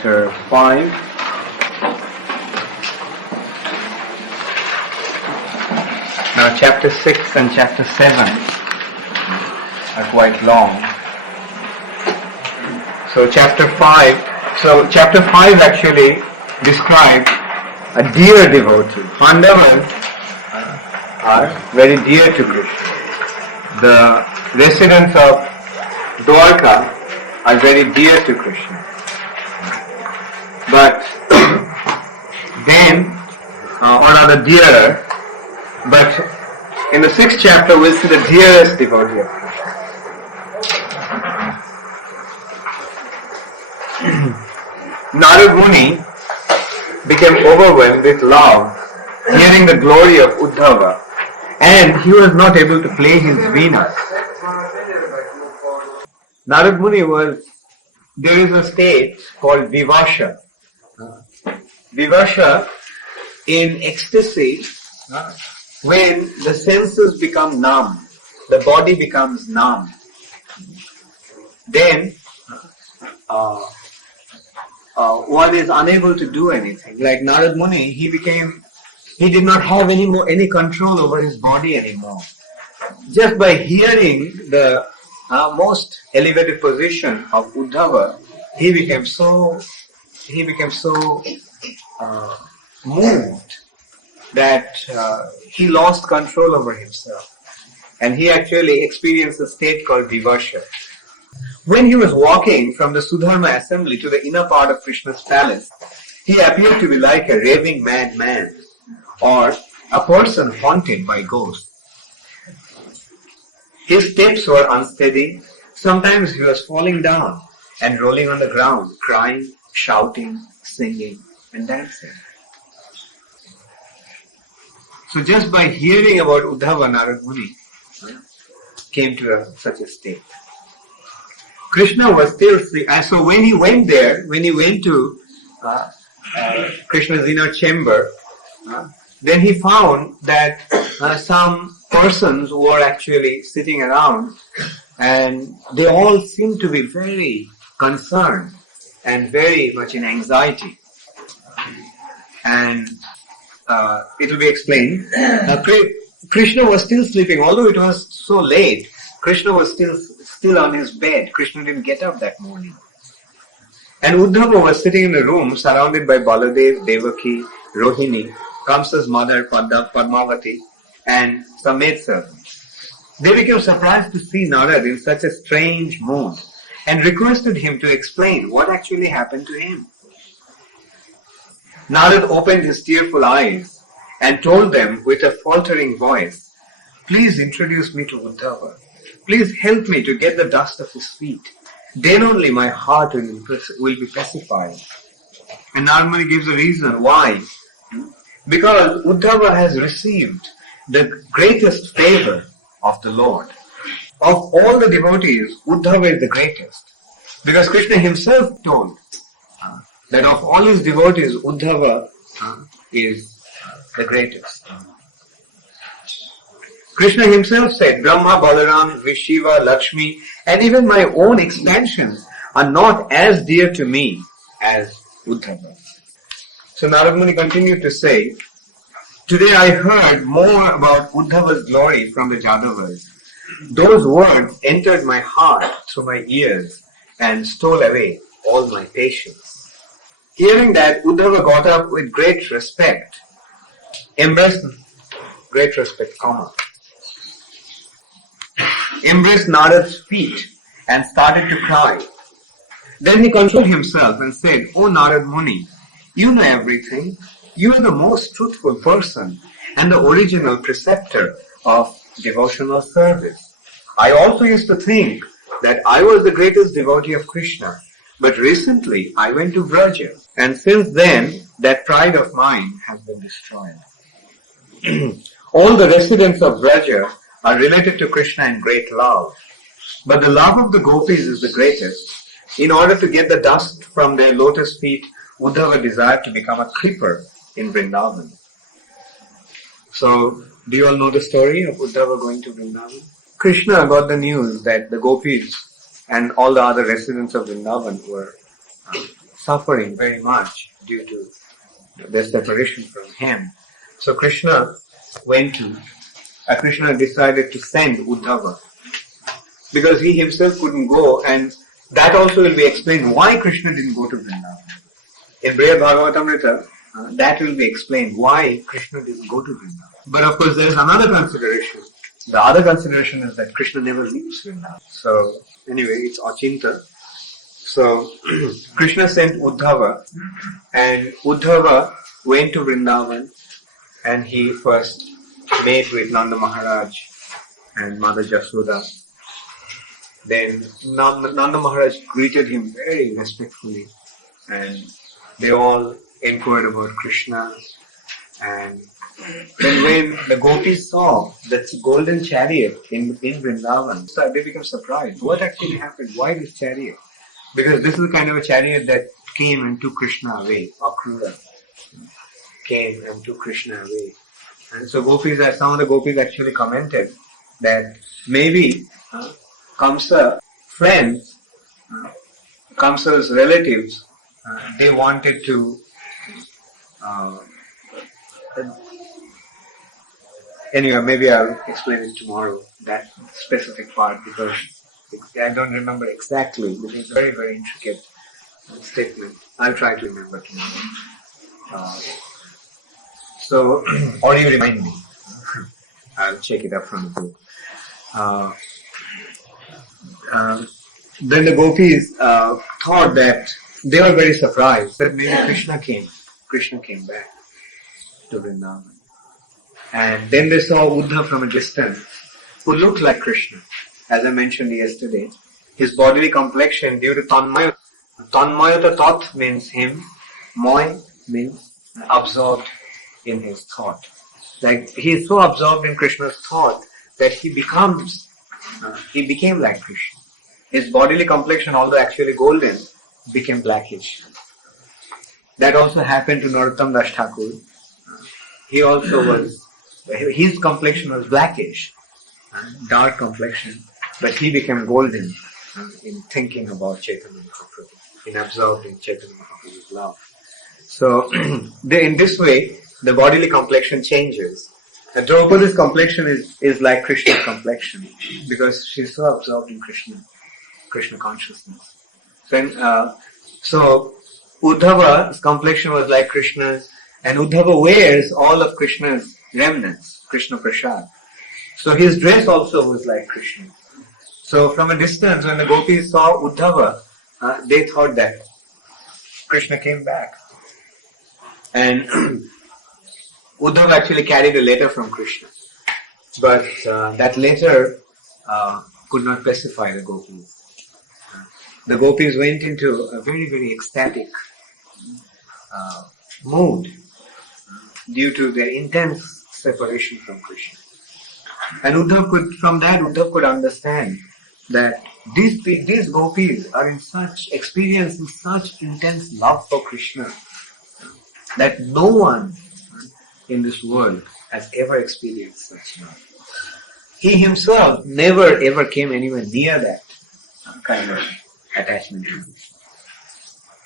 chapter 5. Now chapter 6 and chapter 7 are quite long. So chapter 5 actually describes a dear devotee. Pandavas are very dear to Krishna. The residents of Dwarka are very dear to Krishna. But then, or rather dearer, but in the 6th chapter we'll see the dearest devotee of Krishna. Narada Muni became overwhelmed with love hearing the glory of Uddhava, and he was not able to play his veena. Narada Muni there is a state called Vivasha. Vivasha in ecstasy, when the senses become numb, the body becomes numb, then one is unable to do anything. Like Narada Muni, he did not have any control over his body anymore. Just by hearing the most elevated position of Uddhava, he became so moved that he lost control over himself, and he actually experienced a state called Vivasha. When he was walking from the Sudharma assembly to the inner part of Krishna's palace, he appeared to be like a raving madman or a person haunted by ghosts. His steps were unsteady. Sometimes he was falling down and rolling on the ground, crying, shouting, singing, and dancing. So just by hearing about Uddhava, Narada Muni came to such a state. Krishna was still asleep. And so when he went to Krishna's inner chamber, then he found that some persons were actually sitting around, and they all seemed to be very concerned and very much in anxiety. And it will be explained. Krishna was still sleeping, although it was so late. Krishna was still on his bed. Krishna didn't get up that morning. And Uddhava was sitting in a room surrounded by Baladev, Devaki, Rohini, Kamsa's mother, Padmavati, and some maidservants. They became surprised to see Narada in such a strange mood and requested him to explain what actually happened to him. Narada opened his tearful eyes and told them with a faltering voice, "Please introduce me to Uddhava. Please help me to get the dust of his feet. Then only my heart will be pacified." And Narada Muni gives a reason why. Because Uddhava has received the greatest favor of the Lord. Of all the devotees, Uddhava is the greatest. Because Krishna himself told that of all his devotees, Uddhava is the greatest. Krishna himself said, "Brahma, Balaram, Vishiva, Lakshmi, and even my own expansions are not as dear to me as Uddhava." So Narada Muni continued to say, "Today I heard more about Uddhava's glory from the Jadavas. Those words entered my heart through my ears and stole away all my patience." Hearing that, Uddhava got up with great respect, embraced Narada's feet and started to cry. Then he controlled himself and said, "O Narada Muni, you know everything. You are the most truthful person and the original preceptor of devotional service. I also used to think that I was the greatest devotee of Krishna, but recently I went to Vraja, and since then that pride of mine has been destroyed." All the residents of Vraja are related to Krishna in great love, but the love of the Gopis is the greatest. In order to get the dust from their lotus feet, Uddhava desired to become a Kripa in Vrindavan. So, do you all know the story of Uddhava going to Vrindavan? Krishna got the news that the Gopis and all the other residents of Vrindavan were suffering very much due to their separation from him. So Krishna decided to send Uddhava because he himself couldn't go, and that also will be explained why Krishna didn't go to Vrindavan. In Brihad Bhagavatamrta, that will be explained why Krishna didn't go to Vrindavan. But of course there is another consideration. The other consideration is that Krishna never leaves Vrindavan. So anyway, it's Achinta. So Krishna sent Uddhava, and Uddhava went to Vrindavan, and he first met with Nanda Maharaj and Mother Jasoda. Then Nanda Maharaj greeted him very respectfully, and they all inquired about Krishna. And then when the Gopis saw that golden chariot in Vrindavan, so they became surprised. What actually happened? Why this chariot? Because this is the kind of a chariot that came and took Krishna away. Karuna came and took Krishna away. And so some of the Gopis actually commented that maybe Kamsa's friends, Kamsa's relatives, they wanted to anyway, maybe I'll explain it tomorrow, that specific part, because I don't remember exactly. It's a very, very intricate statement. I'll try to remember tomorrow. Or you remind me. I'll check it up from the book. Then the Gopis thought that they were very surprised that maybe Krishna came back to Vrindavan. And then they saw Uddhava from a distance, who looked like Krishna. As I mentioned yesterday, his bodily complexion due to tanmayata. Tanmayata tat means him, moy means absorbed in his thought. Like he is so absorbed in Krishna's thought that he became like Krishna. His bodily complexion, although actually golden, became blackish. That also happened to Narottam Das Thakur. He also his complexion was blackish, dark complexion, but he became golden in thinking about Chaitanya Mahaprabhu, in absorbed in Chaitanya Mahaprabhu's love. So, in this way, the bodily complexion changes. And Draupadi's complexion is like Krishna's complexion, because she's so absorbed in Krishna consciousness. So Uddhava's complexion was like Krishna's, and Uddhava wears all of Krishna's remnants, Krishna Prasad. So his dress also was like Krishna. So from a distance, when the Gopis saw Uddhava, they thought that Krishna came back. And Uddhava actually carried a letter from Krishna. But that letter could not pacify the Gopis. The Gopis went into a very, very ecstatic mood due to their intense separation from Krishna. And Uddhava could understand that these Gopis are experiencing such intense love for Krishna that no one in this world has ever experienced such love. He himself never ever came anywhere near that kind of attachment to Krishna.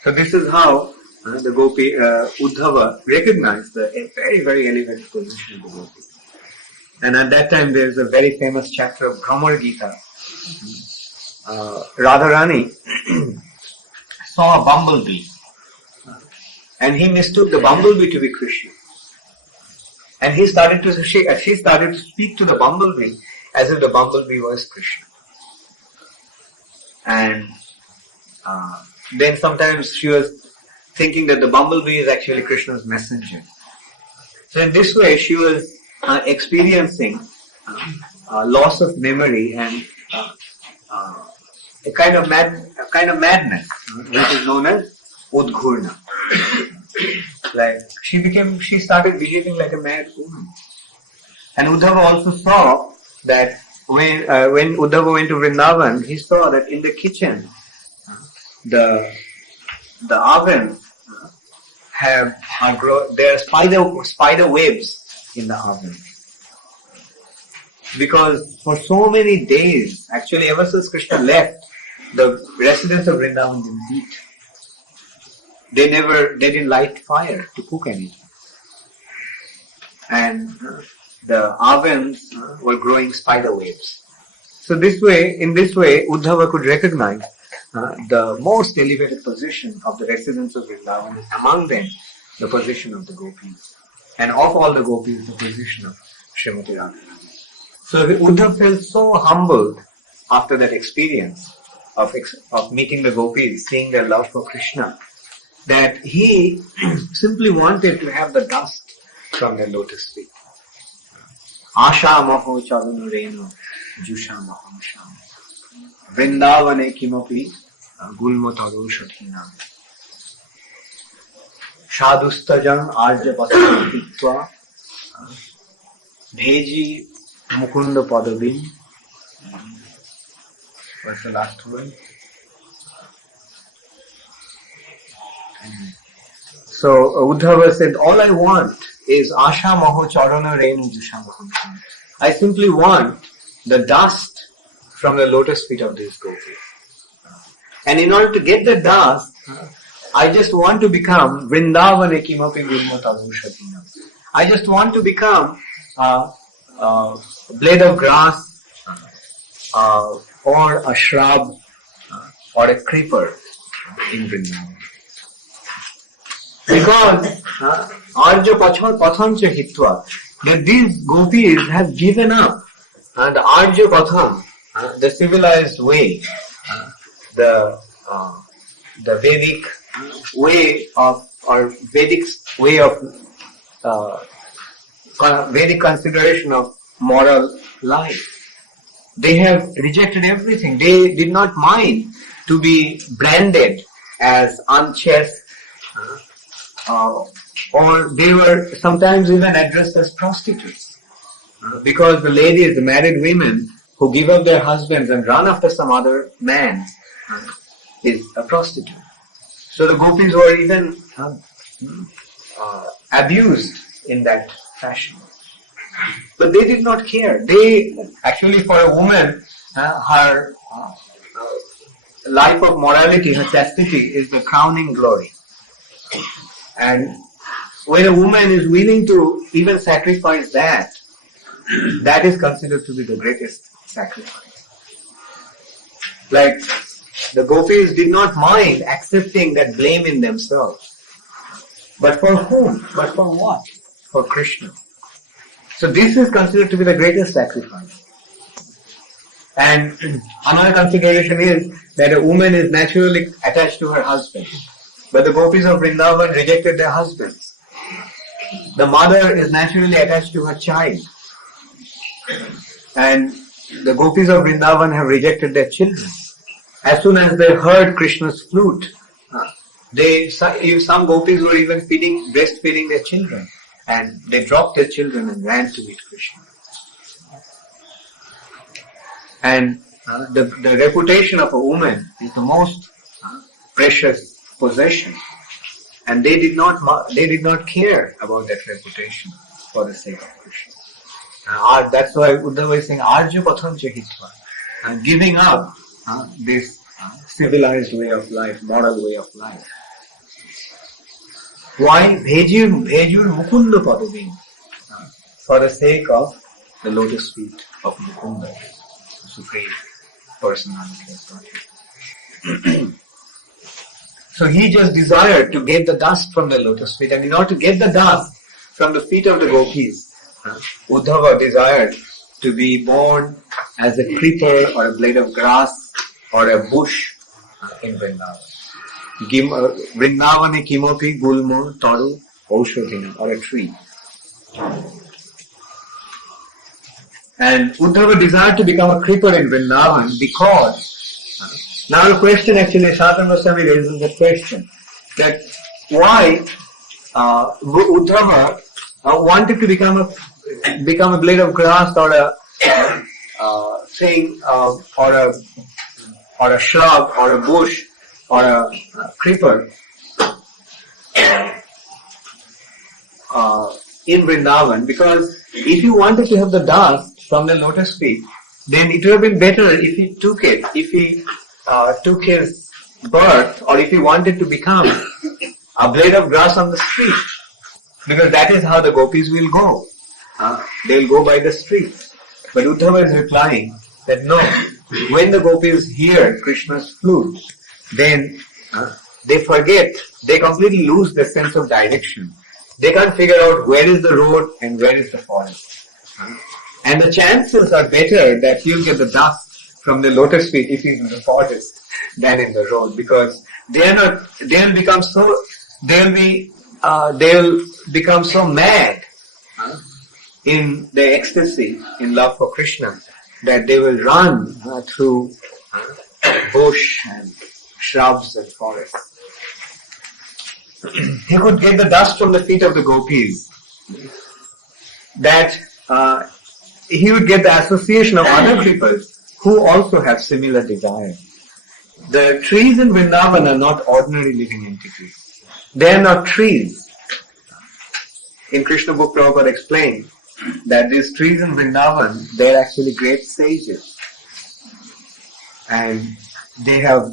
So this is how the Gopi, Uddhava recognized the very, very elevated position of the Gopi. And at that time there is a very famous chapter of Bhramar Gita. Radharani saw a bumblebee, and he mistook the bumblebee to be Krishna. And she started to speak to the bumblebee as if the bumblebee was Krishna. And then sometimes she was thinking that the bumblebee is actually Krishna's messenger. So in this way she was experiencing loss of memory and a kind of madness, which is known as Udghurna. Like she started behaving like a mad woman. And Uddhava also saw that when Uddhava went to Vrindavan, he saw that in the kitchen, the ovens there are spider webs in the oven. Because for so many days, actually ever since Krishna left, the residents of Vrindavan didn't eat. they didn't light fire to cook anything. And the ovens were growing spider webs. So in this way, Uddhava could recognize the most elevated position of the residents of Vrindavan, among them the position of the Gopis. And of all the Gopis, the position of Srimati Radha. So Uddhava felt so humbled after that experience of meeting the Gopis, seeing their love for Krishna, that he simply wanted to have the dust from their lotus feet. Asha maho charunu renu jusha maham sham Vrindavane kimopi gulmo taru shathina Shadustajam arja pasatitva bheji mukunda padabin. What's the last word? So Uddhava said, all I want is Asha Maho Charana Renu Jushamaham. I simply want the dust from the lotus feet of these Gopis. And in order to get the dust, I just want to become Vrindavan Ekimapi Gurmatavu Shatina. I just want to become a blade of grass or a shrub or a creeper in Vrindavan. Because Arja Pathancha Hitva, that these Gopis have given up the Arja Patham, the civilized way, the Vedic way of, or Vedic way of Vedic consideration of moral life. They have rejected everything. They did not mind to be branded as unchaste, or they were sometimes even addressed as prostitutes. Because the ladies, the married women who give up their husbands and run after some other man is a prostitute. So the Gopis were even abused in that fashion. But they did not care. They, actually for a woman, her life of morality, her chastity is the crowning glory. And when a woman is willing to even sacrifice that, that is considered to be the greatest sacrifice. Like the Gopis did not mind accepting that blame in themselves. But for whom? But for what? For Krishna. So this is considered to be the greatest sacrifice. And another consideration is that a woman is naturally attached to her husband. But the Gopis of Vrindavan rejected their husbands. The mother is naturally attached to her child. And the Gopis of Vrindavan have rejected their children. As soon as they heard Krishna's flute, some Gopis were even breastfeeding their children. And they dropped their children and ran to meet Krishna. And the reputation of a woman is the most precious possession, and they did not care about that reputation for the sake of Krishna. That's why Uddhava is saying Arja Pathancha Hitva, giving up this civilized way of life, moral way of life. Why? Bhejur Mukunda Padavin, for the sake of the lotus feet of Mukunda, the Supreme Personality of Godhead. So he just desired to get the dust from the lotus feet, and in order to get the dust from the feet of the Gopis, Uddhava desired to be born as a creeper or a blade of grass or a bush in Vrindavan. Vrindavane kimopi gulmo taru aushodhina, or a tree. And Uddhava desired to become a creeper in Vrindavan because, now the question actually, Sanatana Goswami raises the question that why Uddhava wanted to become a blade of grass or a thing or a shrub or a bush or a creeper in Vrindavan, because if he wanted to have the dust from the lotus feet, then it would have been better if he took his birth, or if he wanted to become a blade of grass on the street, because that is how the gopis will go. They will go by the street. But Uddhava is replying that no, when the gopis hear Krishna's flute, then they forget, they completely lose their sense of direction. They can't figure out where is the road and where is the forest. And the chances are better that he'll get the dust from the lotus feet if he's in the forest than in the road, because they'll become so mad in their ecstasy, in love for Krishna, that they will run through bush and shrubs and forests. He could get the dust from the feet of the gopis, that he would get the association of other Kripas who also have similar desires. The trees in Vrindavan are not ordinary living entities. They are not trees. In Krishna book, Prabhupada explained that these trees in Vrindavan, they are actually great sages. And they have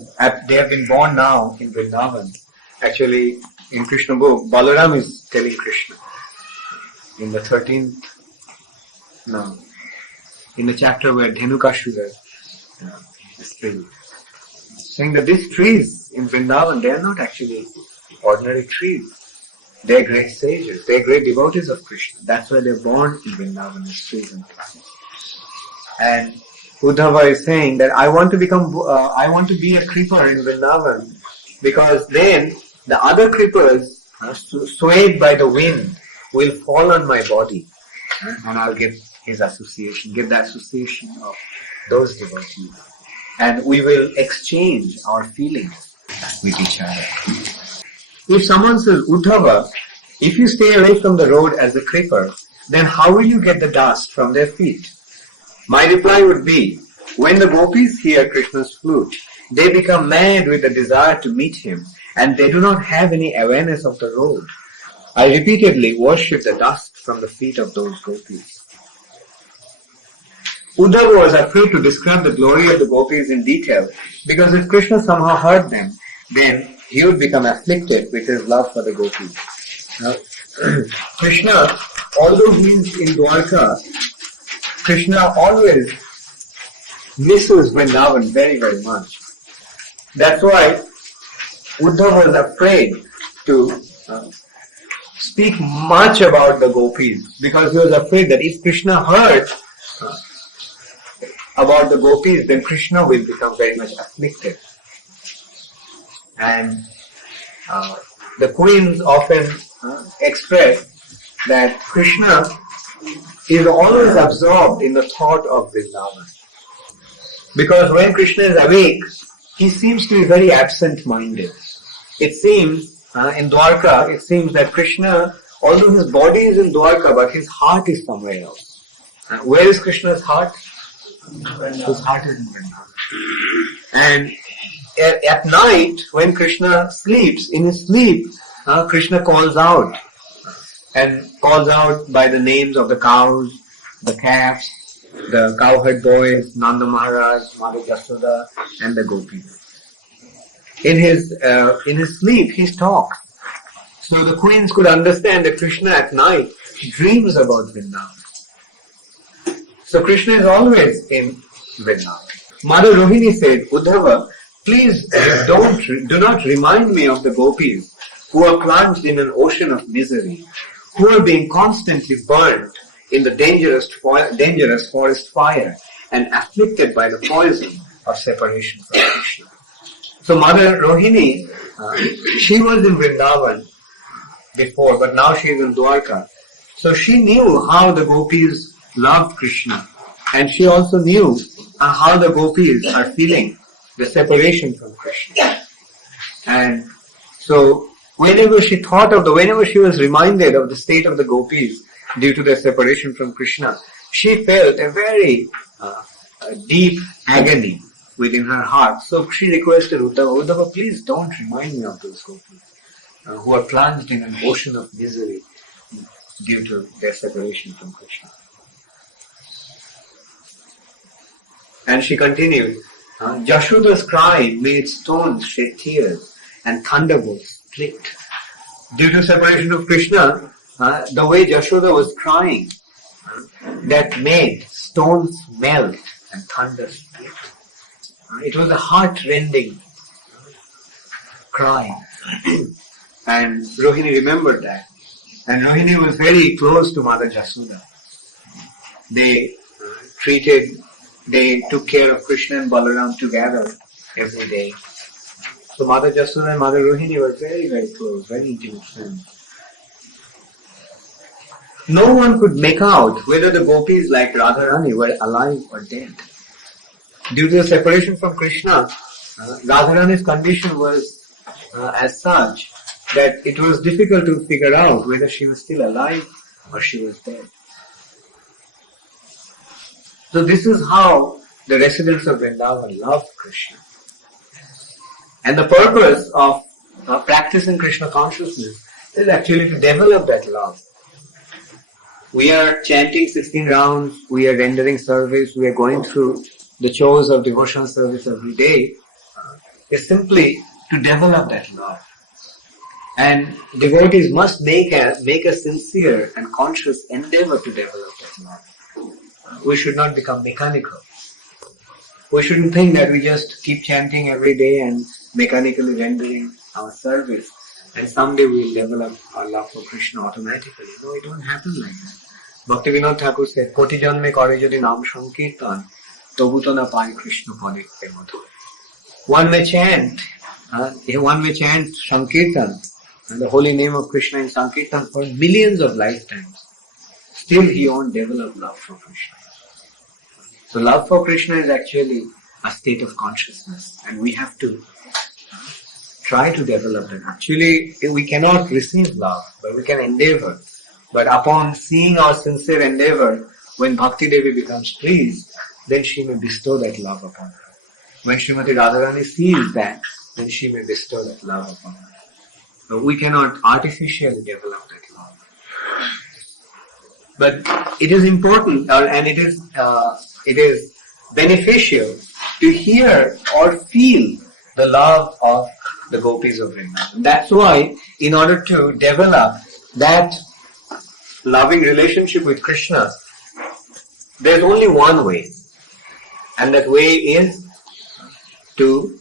been born now in Vrindavan. Actually, in Krishna book, Balaram is telling Krishna in the 13th, in the chapter where Dhenukashura is killed, saying that these trees in Vrindavan, they are not actually ordinary trees. They are great sages. They are great devotees of Krishna. That's why they are born in Vrindavan as trees and plants. And Uddhava is saying that I want to be a Kripa in Vrindavan, because then the other Kripas, swayed by the wind, will fall on my body, and I'll get his association, get the association of those devotees, and we will exchange our feelings with each other. If someone says, Uddhava, if you stay away from the road as a Kripa, then how will you get the dust from their feet? My reply would be, when the gopis hear Krishna's flute, they become mad with the desire to meet him, and they do not have any awareness of the road. I repeatedly worship the dust from the feet of those gopis. Uddhava was afraid to describe the glory of the gopis in detail, because if Krishna somehow heard them, then he would become afflicted with his love for the gopis. Now, Krishna, although he is in Dwarka, Krishna always misses Vrindavan very, very much. That's why Uddhava was afraid to speak much about the gopis, because he was afraid that if Krishna heard about the gopis, then Krishna will become very much afflicted. And the queens often express that Krishna is always absorbed in the thought of Vrindavan. Because when Krishna is awake, he seems to be very absent-minded. It seems, in Dwarka, it seems that Krishna, although his body is in Dwarka, but his heart is somewhere else. Where is Krishna's heart? His heart is in Vrindavan. And at night, when Krishna sleeps, in his sleep, Krishna calls out. And calls out by the names of the cows, the calves, the cowherd boys, Nanda Maharaj, Mother Yasoda, and the gopis. In his sleep, he talks. So the queens could understand that Krishna at night dreams about Vrindavan. So Krishna is always in Vrindavan. Mother Rohini said, Uddhava, please do not remind me of the gopis who are plunged in an ocean of misery, who are being constantly burnt in the dangerous forest fire and afflicted by the poison of separation from Krishna. So Mother Rohini, she was in Vrindavan before, but now she is in Dwarka. So she knew how the gopis loved Krishna, and she also knew how the gopis are feeling the separation from Krishna. And so whenever she was reminded of the state of the gopis due to their separation from Krishna, she felt a very deep agony within her heart. So she requested Uddhava, please don't remind me of those gopis who are plunged in an ocean of misery due to their separation from Krishna. And she continued, Jashoda's cry made stones shed tears and thunderbolts split. due to separation of Krishna, the way Yashoda was crying, that made stones melt and thunder split. It was a heart-rending cry. And Rohini remembered that. And Rohini was very close to Mother Yashoda. They took care of Krishna and Balaram together every day. So Mother Yashoda and Mother Rohini were very, very close, very intimate friends. No one could make out whether the gopis like Radharani were alive or dead. Due to the separation from Krishna, Radharani's condition was as such that it was difficult to figure out whether she was still alive or she was dead. So this is how the residents of Vrindavan loved Krishna. And the purpose of practicing Krishna consciousness is actually to develop that love. We are chanting 16 rounds, we are rendering service, we are going through the chores of devotional service every day. It's simply to develop that love. And devotees must make a sincere and conscious endeavor to develop that love. We should not become mechanical. We shouldn't think that we just keep chanting every day and mechanically rendering our service and someday we'll develop our love for Krishna automatically. No, it won't happen like that. Bhaktivinoda Thakur said, Koti janme kore jodi naam sankirtan, tobu to na pai Krishna pade madhu. One may chant Sankirtan, and the holy name of Krishna in Sankirtan for millions of lifetimes. Still he won't develop love for Krishna. So love for Krishna is actually a state of consciousness, and we have to try to develop it. Actually, we cannot receive love, but we can endeavor. But upon seeing our sincere endeavor, when Bhakti Devi becomes pleased, then she may bestow that love upon her. When Srimati Radharani sees that, then she may bestow that love upon her. So we cannot artificially develop that love. But it is important, and it is beneficial to hear or feel the love of the Gopis of Vrindavan. That's why, in order to develop that loving relationship with Krishna, there's only one way. And that way is to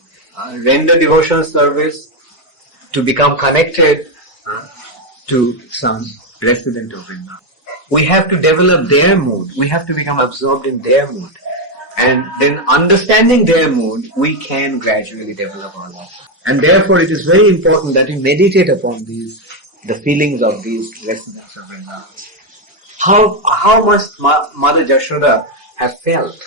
render devotional service, to become connected to some resident of Vrindavan. We have to develop their mood. We have to become absorbed in their mood. And then understanding their mood, we can gradually develop our love. And therefore it is very important that we meditate upon the feelings of these residents of Vrindavan. How must Mother Yashoda have felt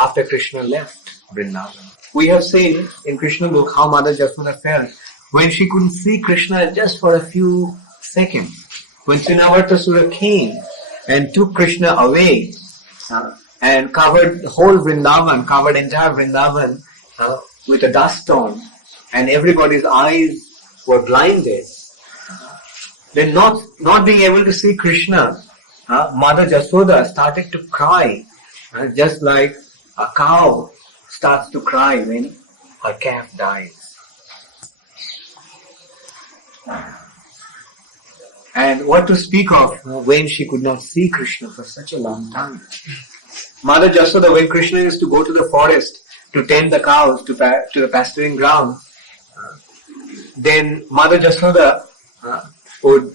after Krishna left Vrindavan? We have seen in Krishna book how Mother Yashoda felt when she couldn't see Krishna just for a few seconds. When Trinavartasura came and took Krishna away and covered the whole Vrindavan, covered entire Vrindavan with a dust storm, and everybody's eyes were blinded. Then not being able to see Krishna, Mother Yashoda started to cry, just like a cow starts to cry when her calf dies. And what to speak of when she could not see Krishna for such a long time. Mother Yashoda, when Krishna used to go to the forest to tend the cows to the pasturing ground, then Mother Yashoda would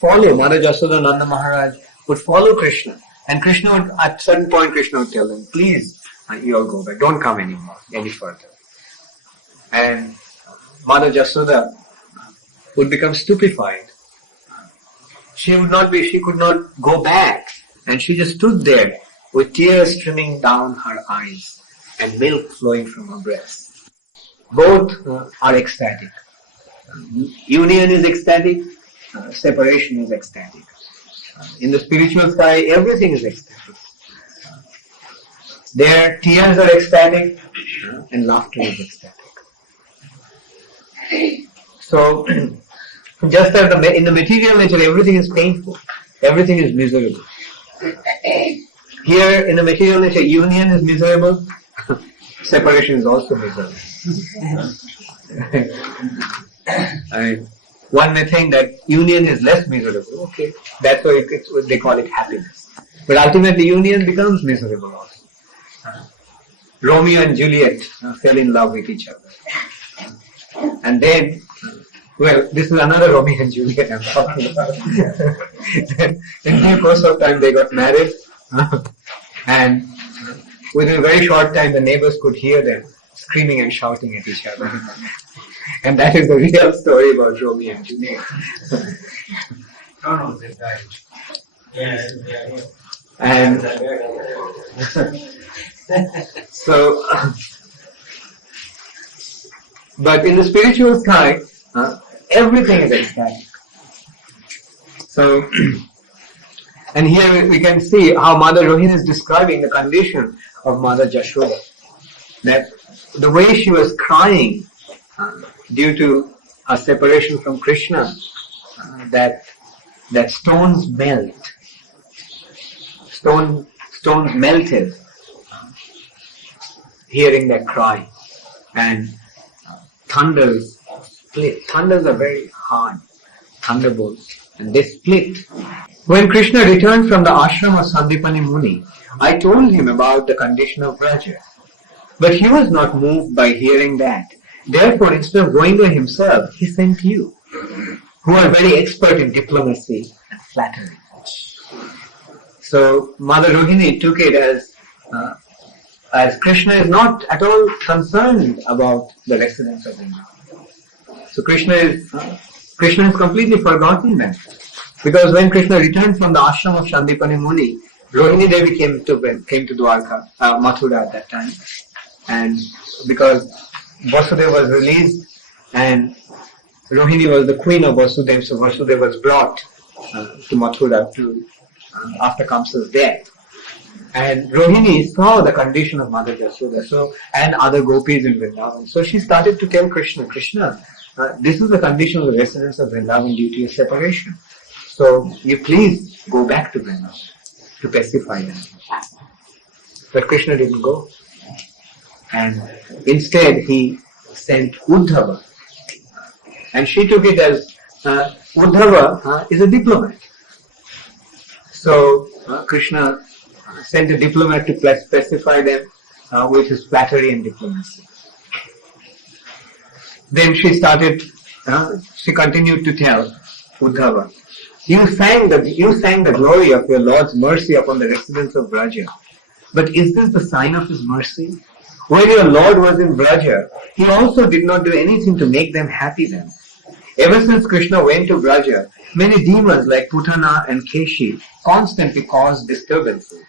follow, Mother Yashoda Nanda Maharaj would follow Krishna. And Krishna would, at a certain point, Krishna would tell them, please, you all go back, don't come any further. And Mother Yashoda would become stupefied. She could not go back, and she just stood there with tears streaming down her eyes and milk flowing from her breast. Both are ecstatic. Union is ecstatic, separation is ecstatic. In the spiritual side, everything is ecstatic. Their tears are ecstatic and laughter is ecstatic. So, just as in the material nature, everything is painful, everything is miserable. Here, in the material nature, union is miserable, separation is also miserable. one may think that union is less miserable. Okay, that's why they call it happiness. But ultimately union becomes miserable also. Romeo and Juliet fell in love with each other. And then, well, this is another Romeo and Juliet I'm talking about. In due course of time they got married, and within a very short time the neighbors could hear them screaming and shouting at each other. And that is the real story about Romeo and Juliet. No, they died. Yeah. And so, but in the spiritual side, everything is ecstatic. So, and here we can see how Mother Rohini is describing the condition of Mother Jashoda. That the way she was crying due to her separation from Krishna, that stones melt. Stones melted hearing that cry, and thunders split. Thunders are very hard, thunderbolts, and they split. When Krishna returned from the ashram of Sandipani Muni, I told him about the condition of Vraja. But he was not moved by hearing that. Therefore, instead of going there himself, he sent you, who are very expert in diplomacy and flattery. So, Mother Rohini took it as Krishna is not at all concerned about the residents of Vrindavan. So Krishna has completely forgotten that. Because when Krishna returned from the ashram of Sandipani Muni, Rohini Devi came to Dwarka, Mathura at that time. And because Vasudeva was released and Rohini was the queen of Vasudeva, so Vasudeva was brought to Mathura after Kamsa's death. And Rohini saw the condition of Mother Jashoda and other gopis in Vrindavan. So she started to tell Krishna, this is the condition of the residents of Vrindavan due to your separation. So you please go back to Vrindavan to pacify them. But Krishna didn't go. And instead he sent Uddhava. And she took it as Uddhava is a diplomat. So Krishna sent a diplomat to pacify them with his flattery and diplomacy. Then she continued to tell Uddhava, you sang the glory of your Lord's mercy upon the residents of Vraja. But is this the sign of his mercy? When your Lord was in Vraja, he also did not do anything to make them happy then. Ever since Krishna went to Vraja, many demons like Putana and Keshi constantly caused disturbances.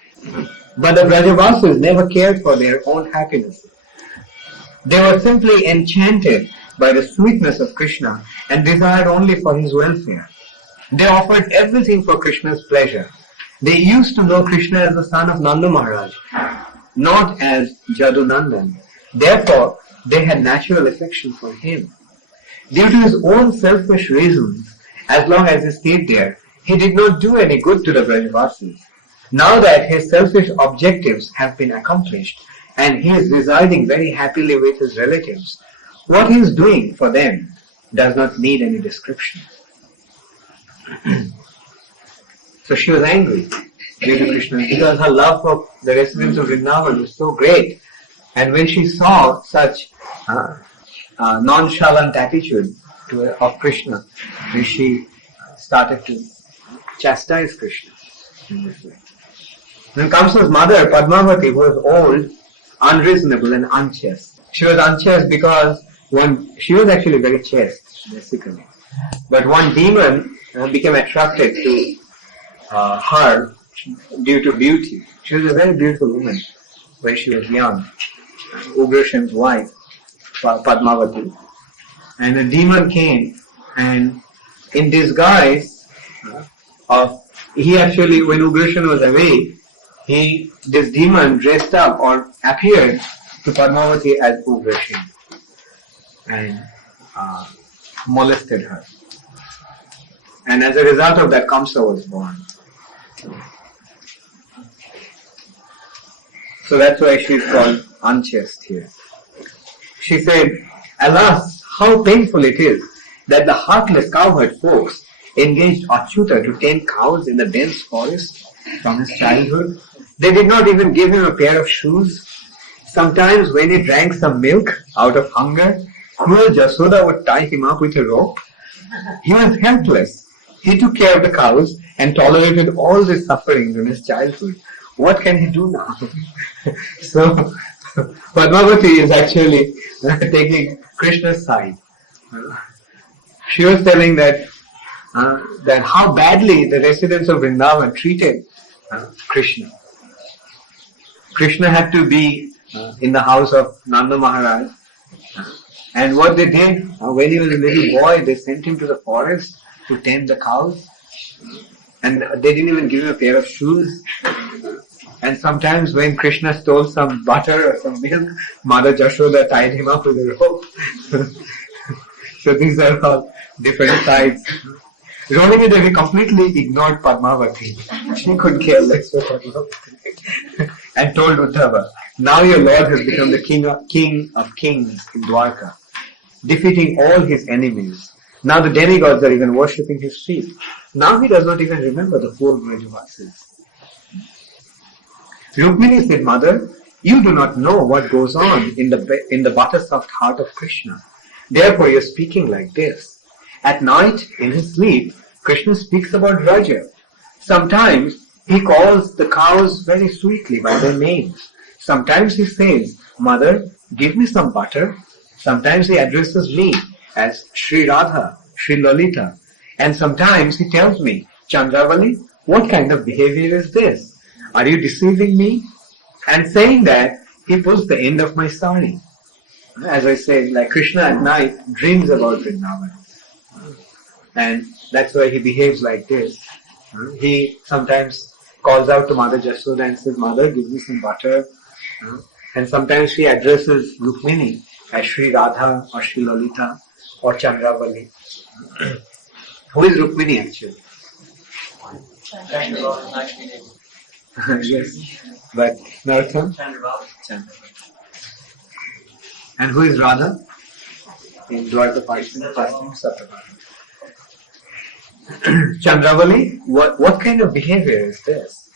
But the Vrajavasis never cared for their own happiness. They were simply enchanted by the sweetness of Krishna and desired only for his welfare. They offered everything for Krishna's pleasure. They used to know Krishna as the son of Nanda Maharaj, not as Jadunandan. Therefore, they had natural affection for him. Due to his own selfish reasons, as long as he stayed there, he did not do any good to the Vrajavasis. Now that his selfish objectives have been accomplished and he is residing very happily with his relatives, what he is doing for them does not need any description. So she was angry due to Krishna because her love for the residents of Vrindavan was so great. And when she saw such nonchalant attitude of Krishna, she started to chastise Krishna in this way. Then comes his mother, Padmavati, who was old, unreasonable and unchaste. She was unchaste because she was actually very chaste, basically. But one demon became attracted to her due to beauty. She was a very beautiful woman when she was young. Ugrashen's wife, Padmavati. And a demon came and in disguise when Ugrashen was away, this demon dressed up or appeared to Padmavati as Ugrashen and molested her. And as a result of that, Kamsa was born. So that's why she is called unchaste here. She said, alas, how painful it is that the heartless cowherd folks engaged Achyuta to tend cows in the dense forest from his childhood. They did not even give him a pair of shoes. Sometimes when he drank some milk out of hunger, cruel Jasoda would tie him up with a rope. He was helpless. He took care of the cows and tolerated all the sufferings in his childhood. What can he do now? So, Padmavati is actually taking Krishna's side. She was telling that how badly the residents of Vrindavan treated Krishna. Krishna had to be in the house of Nanda Maharaj. And what they did, when he was a little boy, they sent him to the forest to tend the cows. And they didn't even give him a pair of shoes. And sometimes when Krishna stole some butter or some milk, Mother Jashoda tied him up with a rope. So these are all different sides. Romini Devi completely ignored Padmavati. She could care less for Padmavati. And told Uddhava, now your Lord has become the king of kings in Dwarka, defeating all his enemies. Now the demigods are even worshipping his feet. Now he does not even remember the 4 Vrajavasis. Rukmini said, Mother, you do not know what goes on in the butter-soft heart of Krishna. Therefore you are speaking like this. At night, in his sleep, Krishna speaks about Vraja. Sometimes he calls the cows very sweetly by their names. Sometimes he says, Mother, give me some butter. Sometimes he addresses me as Sri Radha, Sri Lalita. And sometimes he tells me, Chandravali, what kind of behavior is this? Are you deceiving me? And saying that, he pulls the end of my sari. As I said, like Krishna at night dreams about Vrindavan. And that's why he behaves like this. He sometimes calls out to Mother Jasoda and says, Mother, give me some butter. And sometimes he addresses Rukmini as Sri Radha or Sri Lalita or Chandravali. Who is Rukmini actually? Yes, but Narottam? Chandravali. And who is Radha? In Dwarka Parishad, Satyabhama. Chandravali, what kind of behavior is this?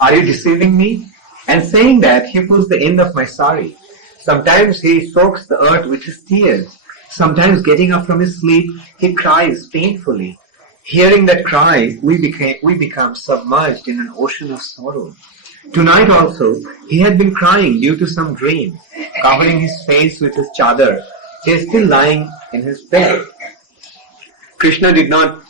Are you deceiving me? And saying that, he pulls the end of my sari. Sometimes he soaks the earth with his tears. Sometimes getting up from his sleep, he cries painfully. Hearing that cry, we become submerged in an ocean of sorrow. Tonight also, he had been crying due to some dream, covering his face with his chadar. He is still lying in his bed. Krishna did not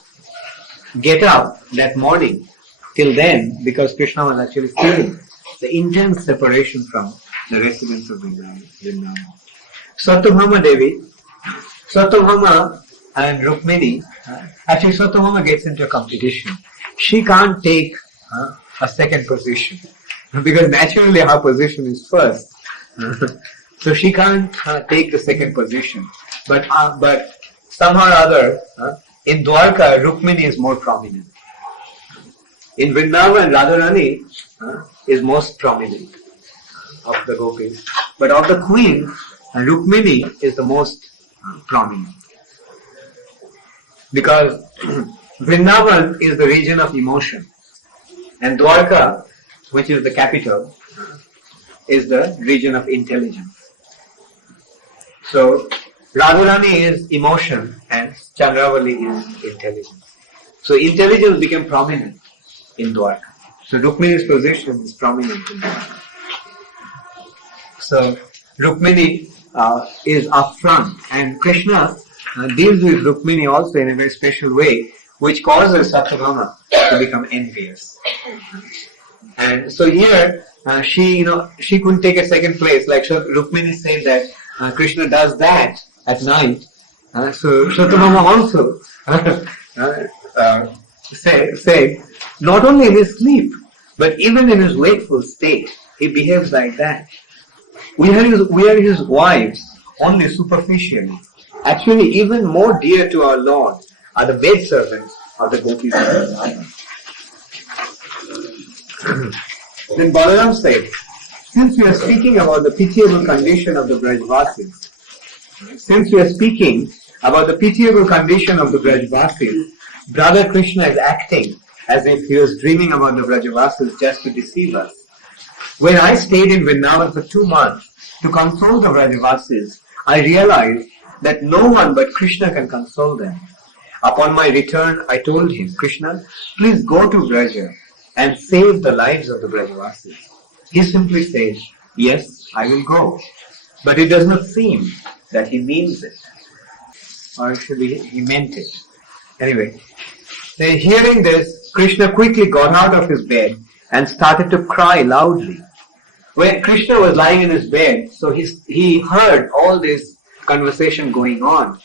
get up that morning till then because Krishna was actually feeling the intense separation from the residents of Vrindavan. Satyabhama Devi, Satyabhama and Rukmini, actually Satyabhama gets into a competition. She can't take a second position because naturally her position is first. So she can't take the second position. But somehow or other, in Dwarka, Rukmini is more prominent. In Vrindavan, Radharani is most prominent of the Gopis. But of the queen, Rukmini is the most prominent. Because Vrindavan is the region of emotion. And Dwarka, which is the capital, is the region of intelligence. So, Radharani is emotion and Chandravali is intelligence. So, intelligence became prominent in Dwarka. So, Rukmini's position is prominent in Dwarka. So, Rukmini is up front and Krishna deals with Rukmini also in a very special way, which causes Satyabhama to become envious. And so here, she couldn't take a second place. Like Rukmini said that Krishna does that at night. So Satyabhama also said, not only in his sleep, but even in his wakeful state, he behaves like that. We are his wives only superficially. Actually, even more dear to our Lord are the maid servants of the Gopis. Then Balaram said, since we are speaking about the pitiable condition of the Brajvasis, Brother Krishna is acting as if he was dreaming about the Brajvasis just to deceive us. When I stayed in Vrindavan for 2 months to console the Brajvasis, I realized that no one but Krishna can console them. Upon my return, I told him, Krishna, please go to Vraja and save the lives of the Brajvasis. He simply said, yes, I will go. But it does not seem that he means it. Or actually, he meant it. Anyway, then hearing this, Krishna quickly got out of his bed and started to cry loudly. When Krishna was lying in his bed, so he heard all this conversation going on.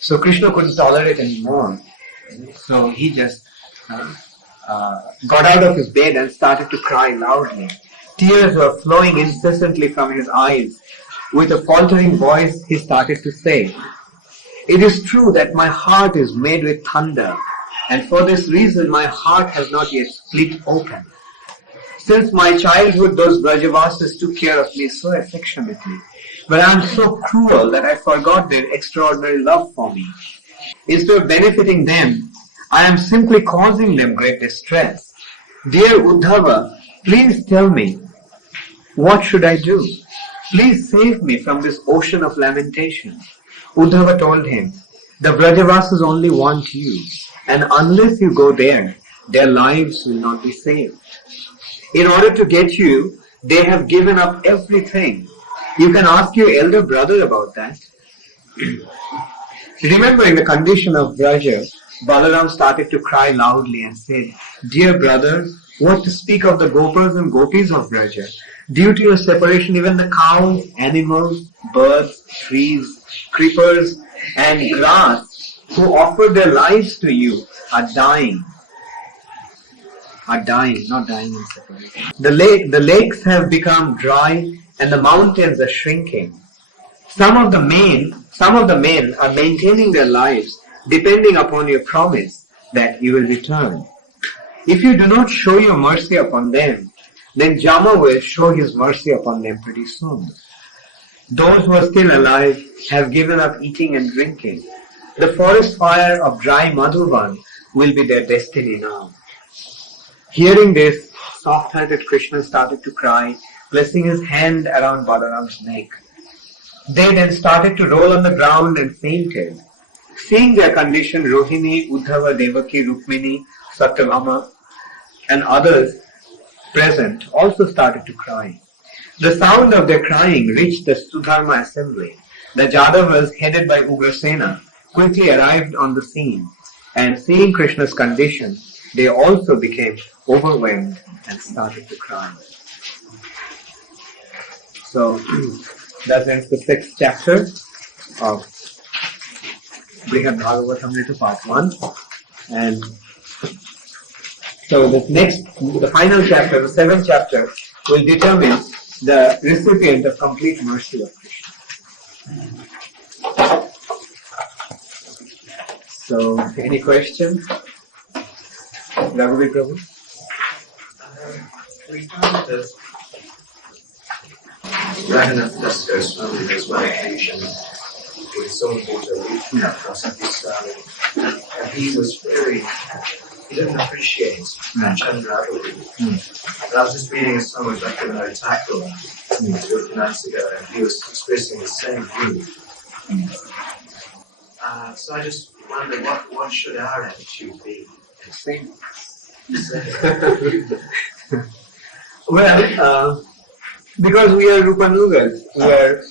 So Krishna couldn't tolerate anymore. So he just got out of his bed and started to cry loudly. Tears were flowing incessantly from his eyes. With a faltering voice, he started to say, it is true that my heart is made with thunder, and for this reason my heart has not yet split open. Since my childhood, those Brajavasis took care of me so affectionately, but I am so cruel that I forgot their extraordinary love for me. Instead of benefiting them, I am simply causing them great distress. Dear Uddhava, please tell me, what should I do? Please save me from this ocean of lamentation. Uddhava told him, the Brajavasis only want you, and unless you go there, their lives will not be saved. In order to get you, they have given up everything. You can ask your elder brother about that. Remembering the condition of Vraja, Balaram started to cry loudly and said, dear brother, what to speak of the Gopas and Gopis of Vraja? Due to your separation, even the cows, animals, birds, trees, creepers, and grass who offered their lives to you are dying. Not dying in separation. The lakes have become dry and the mountains are shrinking. Some of the men are maintaining their lives depending upon your promise that you will return. If you do not show your mercy upon them, then Jama will show his mercy upon them pretty soon. Those who are still alive have given up eating and drinking. The forest fire of dry Madhuvan will be their destiny now. Hearing this, soft-hearted Krishna started to cry, placing his hand around Balaram's neck. They then started to roll on the ground and fainted. Seeing their condition, Rohini, Uddhava, Devaki, Rukmini, Satyabhama, and others present also started to cry. The sound of their crying reached the Sudharma assembly. The Jadavas, headed by Ugrasena, quickly arrived on the scene, and seeing Krishna's condition, they also became overwhelmed and started to cry. So, that ends the 6th chapter of Brihad Bhagavatamrta part 1. And so the final chapter, the 7th chapter, will determine the recipient of complete mercy of Krishna. So, any questions? Raghuvi Prabhu? We find that Raghunath Swami does meditation with someone called Oriya, and he didn't appreciate Chandra. And I was just reading a song with Dr. Thakur a few nights ago, and he was expressing the same view. So I just wonder, what should our attitude be? Well, because we are Rupanugas, we are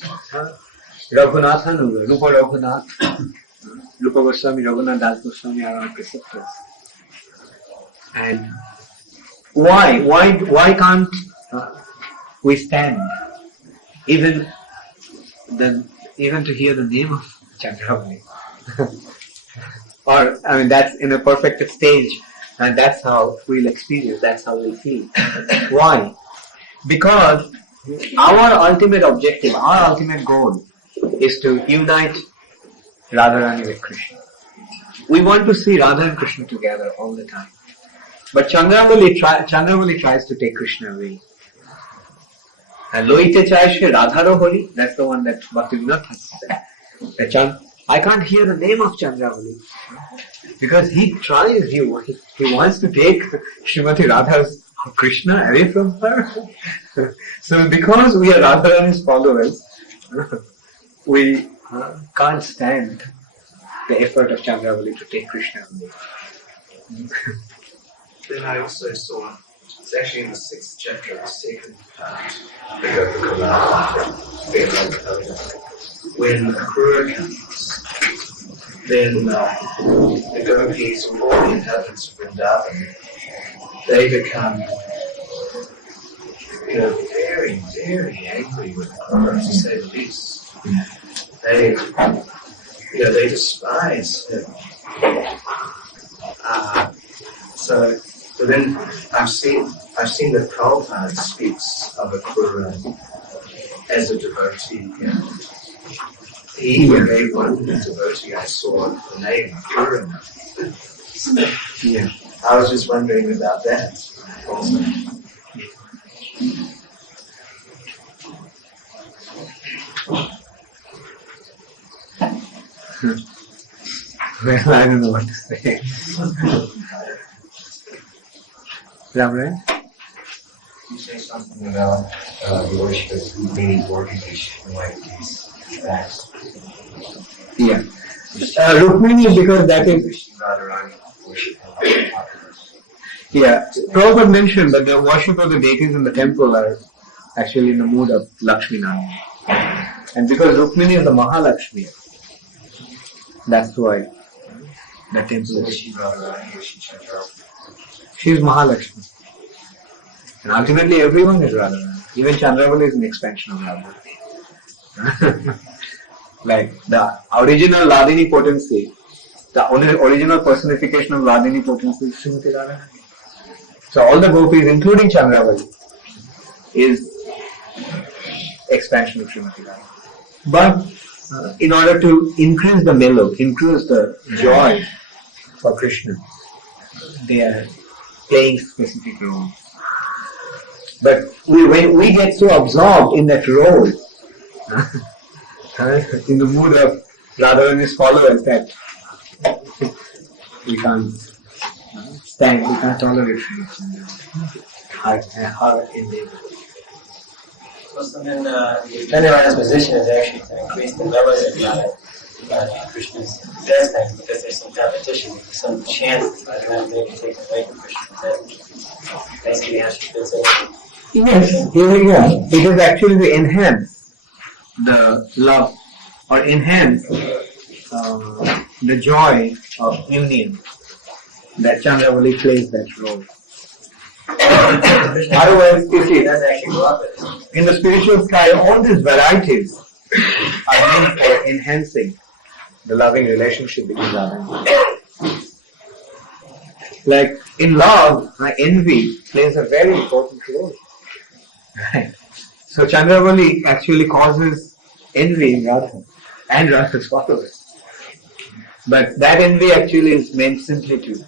Raghunathanugas, Rupa Raghunath, Rupa Goswami, Raghunath Das Goswami are our preceptors. And why can't we stand even to hear the name of Chandravali? Or, that's in a perfect stage, and that's how we'll experience, that's how we'll feel. Why? Because our ultimate objective, our ultimate goal is to unite Radharani with Krishna. We want to see Radha and Krishna together all the time. But Chandravali tries to take Krishna away. Loite Chai Shri Radharo Holi, that's the one that Bhaktivinoda has said. I can't hear the name of Chandravali because he tries, he wants to take Srimati Radha's Krishna away from her. So because we are Radharani's followers, we can't stand the effort of Chandravali to take Krishna away. Then I also saw, it's actually in the 6th chapter, the second part, the Bhagavatamrta, when Karuna comes, then the Gopis and all the inhabitants of Vrindavan, they become very, very angry with Karuna, to say the least. They despise him. So then I've seen that Prabhupada speaks of a Karuna as a devotee. He gave one devotee I saw the name Karuna. Yeah. I was just wondering about that also. Well, I don't know what to say. Ramran? You say something about the worship of Rukmini organization, like these facts. Yeah. Rukmini, because that is... Yeah. Prabhupada mentioned that the worship of the deities in the temple are actually in the mood of Lakshmi Narayana. And because Rukmini is the Mahalakshmi, that's why the temple is... She is Mahalakshmi. And ultimately everyone is Radharani. Even Chandravali is an expansion of Radharani. Like the original Ladini potency, the original personification of Ladini potency is Srimati Radharani. So all the Gopis, including Chandravali, is expansion of Srimati Radharani. But in order to increase the mellow, increase the joy for Krishna, they are playing specific roles. But when we get so absorbed in that role, in the mood of Radharani's followers, that we can't stand, we can't tolerate her endeavor. So then Chandravala's position is actually to increase the melody of Krishna's pastime because there's some competition, some chance that they're going to maybe take away from Krishna's basically how she feels it. Yes, yeah. It is actually to enhance the love or enhance the joy of union that Chandravali plays that role. Otherwise, you see, That's actually go up with it. in the spiritual sky, all these varieties are meant for enhancing the loving relationship between Radha and Krishna. Like in love, envy plays a very important role. Right. So Chandravali actually causes envy in Radha and Radha's followers. But that envy actually is meant simply to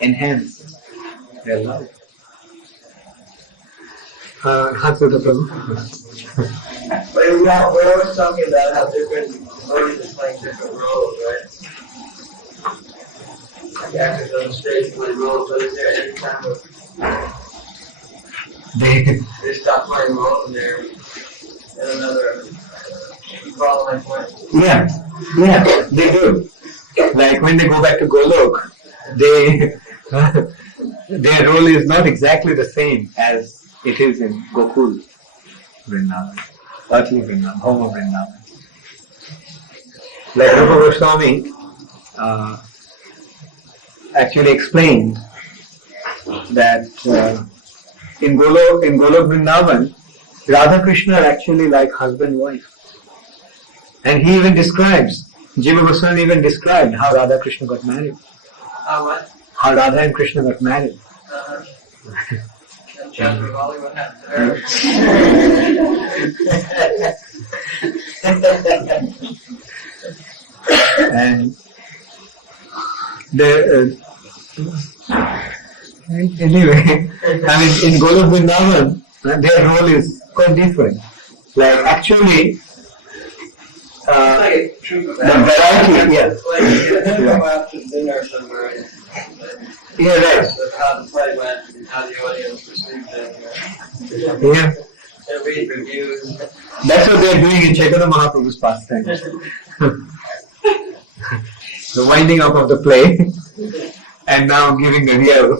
enhance their love. Answer the problem. We're always talking about how different devotees play different roles, right? Like actors on the stage play roles, but is there any time where they stop playing roles and they're in another, you follow my point? Yeah, they do. Like when they go back to Golok, their role is not exactly the same as it is in Gokul Vrindavan, earthly Vrindavan, home of Vrindavan. Like Rupa Goswami actually explained that in Golok Vrindavan, Radha Krishna are actually like husband and wife. And he even describes, Jiva Goswami even described how Radha Krishna got married. What? How Radha and Krishna got married. Chapter of Hollywood happened And anyway, I mean, in Golok Vrindavan, their role is quite different. Like actually, the variety, yeah. Like you go out to dinner somewhere and Yeah, right. how the play went and how the audience received it. Yeah. And read reviews. That's what they're doing in Chaitanya Mahaprabhu's pastime. The winding up of the play and now giving the real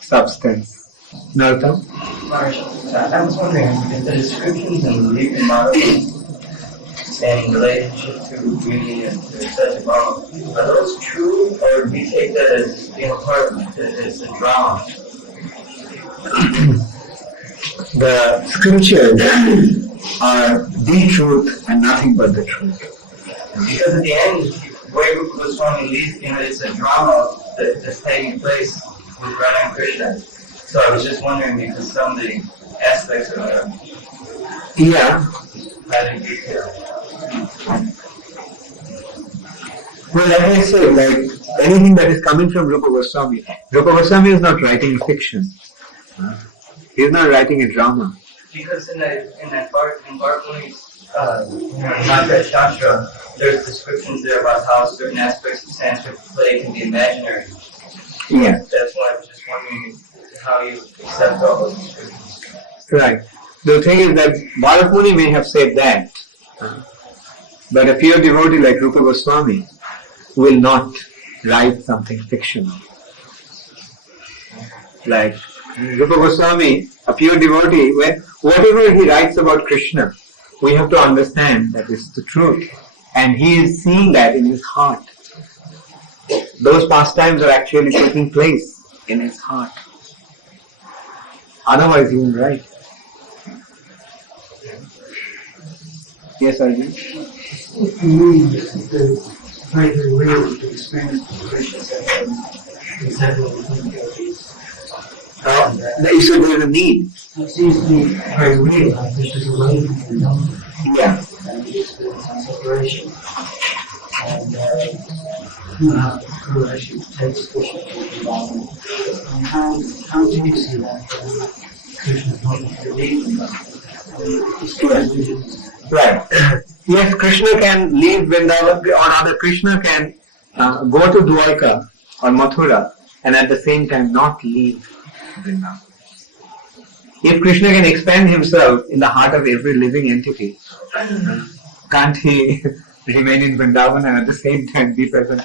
substance. Narada? I was wondering if the descriptions in Marathi and relationship to Gopi and such about, are those true, or do you take that as being a part of it, as a drama? The scriptures are the truth and nothing but the truth. Because at the end, where Swami leads, it's a drama that's taking place with Radha and Krishna. So I was just wondering because some of the aspects of it Yeah. are in detail. Well, like I said, like anything that is coming from Rupa Goswami is not writing fiction. He is not writing a drama. Because in Bhargavani's Mantra Shastra, there's descriptions there about how certain aspects of Sanskrit play can be imaginary. Yeah. That's why I was just wondering how you accept all those descriptions. Right. The thing is that Bharat may have said that, but a pure devotee like Rupa Goswami will not write something fictional. Like Rupa Goswami, a pure devotee, whatever he writes about Krishna, we have to understand that it's the truth. And he is seeing that in his heart. Those pastimes are actually taking place in his heart. Otherwise he won't write. Yes, Arjun? Very, very real to experience the Krishna's exactly what we think of is. So there's a need. It seems to me very real, like Krishna's away from the number. Yeah. And the experience of separation. And how Karuna actually takes Krishna to Vrindavan. And how do you see that Krishna's not leaving them? Right. Yes, Krishna can leave Vrindavan, or rather Krishna can go to Dwarka or Mathura and at the same time not leave Vrindavan. If Krishna can expand himself in the heart of every living entity, can't he remain in Vrindavan and at the same time be present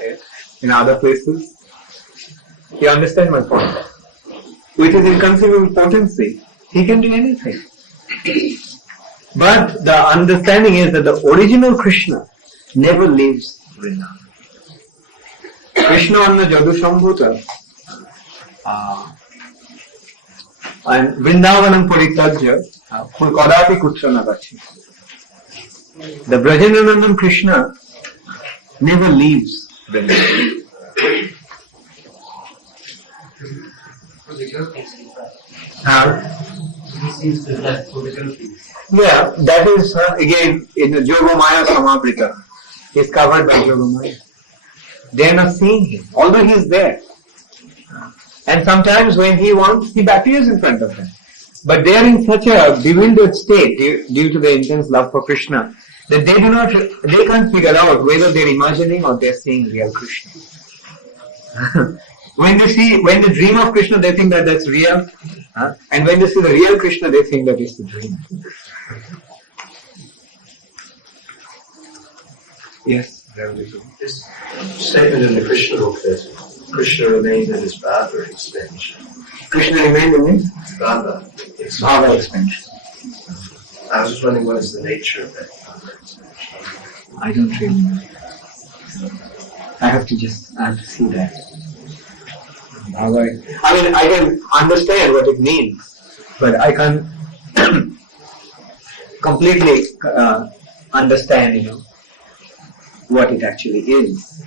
in other places? You understand my point? With his inconceivable potency, he can do anything. But the understanding is that the original Krishna never leaves Vrindavan. Krishna anna jadu sambhuta and Vrindavanam paritajya kadapi kutra nagachi. The Brajananandam Krishna never leaves Vrindavan. For the Gopis, He seems to have left for the Gopis. Yeah, that is again in the Jogomaya Samaprita. He is covered by Jogomaya. They are not seeing him, although he is there. And sometimes when he wants, he appears in front of them. But they are in such a bewildered state due to their intense love for Krishna that they can't figure out whether they are imagining or they are seeing real Krishna. When they dream of Krishna, they think that that's real. And when they see the real Krishna, they think that it's the dream. Yes, This statement in the Krishna book that Krishna remained in his Bhava expansion. Krishna remained in his Bhava Bhava expansion. I was just wondering what is the nature of that Bhava expansion? I don't really know. I have to see that. Bhava. I mean, I can understand what it means, but I can't completely understand, what it actually is.